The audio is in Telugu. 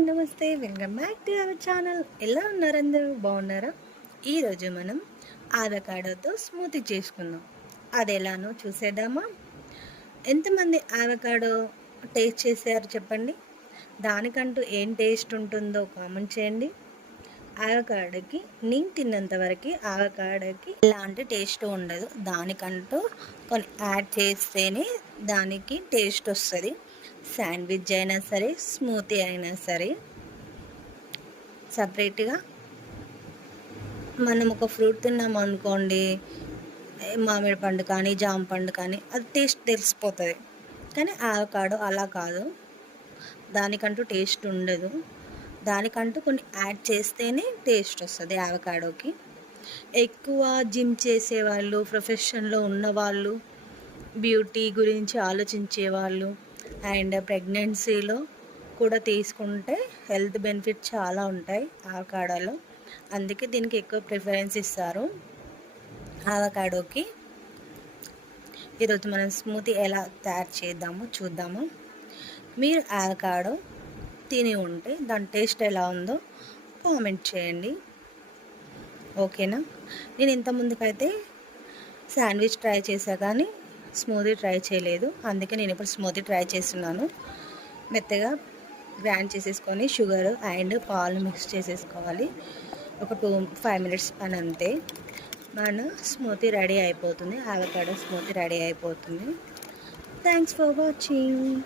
నమస్తే welcome back to our channel. ఎలా ఉన్నారు అందరూ? బాగున్నారా? ఈరోజు మనం ఆవకాడోతో స్మూతీ చేసుకుందాం. అది ఎలానో చూసేద్దామా? ఎంతమంది ఆవకాడో టేస్ట్ చేశారు చెప్పండి? దానికంటూ ఏం టేస్ట్ ఉంటుందో కామెంట్ చేయండి. ఆవకాడకి నేను తిన్నంత వరకు ఆవకాడకి ఎలాంటి టేస్ట్ ఉండదు. దానికంటూ కొన్ని యాడ్ చేస్తేనే దానికి టేస్ట్ వస్తుంది. శాండ్విచ్ అయినా సరే స్మూతీ అయినా సరే సపరేట్గా మనం ఒక ఫ్రూట్ తిన్నాం అనుకోండి మామిడి పండు కానీ జామ పండు కానీ అది టేస్ట్ తెలిసిపోతుంది. కానీ ఆవకాడో అలా కాదు. దానికంటూ టేస్ట్ ఉండదు. దానికంటూ కొన్ని యాడ్ చేస్తేనే టేస్ట్ వస్తుంది ఆవకాడోకి. ఎక్కువ జిమ్ చేసేవాళ్ళు ప్రొఫెషన్లో ఉన్నవాళ్ళు బ్యూటీ గురించి ఆలోచించే వాళ్ళు అండ్ ప్రెగ్నెన్సీలో కూడా తీసుకుంటే హెల్త్ బెనిఫిట్ చాలా ఉంటాయి ఆవకాడోలో. అందుకే దీనికి ఎక్కువ ప్రిఫరెన్స్ ఇస్తారు ఆవకాడోకి. ఈరోజు మనం స్మూతీ ఎలా తయారు చేద్దామో చూద్దాము. మీరు ఆవకాడో తిని ఉంటే దాని టేస్ట్ ఎలా ఉందో కామెంట్ చేయండి. ఓకేనా? నేను ఇంతకుముందుకైతే శాండ్విచ్ ట్రై చేశా కానీ స్మూదీ ట్రై చేయలేదు. అందుకే నేను ఇప్పుడు స్మూదీ ట్రై చేస్తున్నాను. మెత్తగా గ్రైండ్ చేసేసుకొని షుగర్ అండ్ పాలు మిక్స్ చేసేసుకోవాలి. ఒక టూ ఫైవ్ మినిట్స్ పని అంతే. మన స్మూతీ రెడీ అయిపోతుంది. ఆవకాడో స్మూతీ రెడీ అయిపోతుంది. Thanks for watching.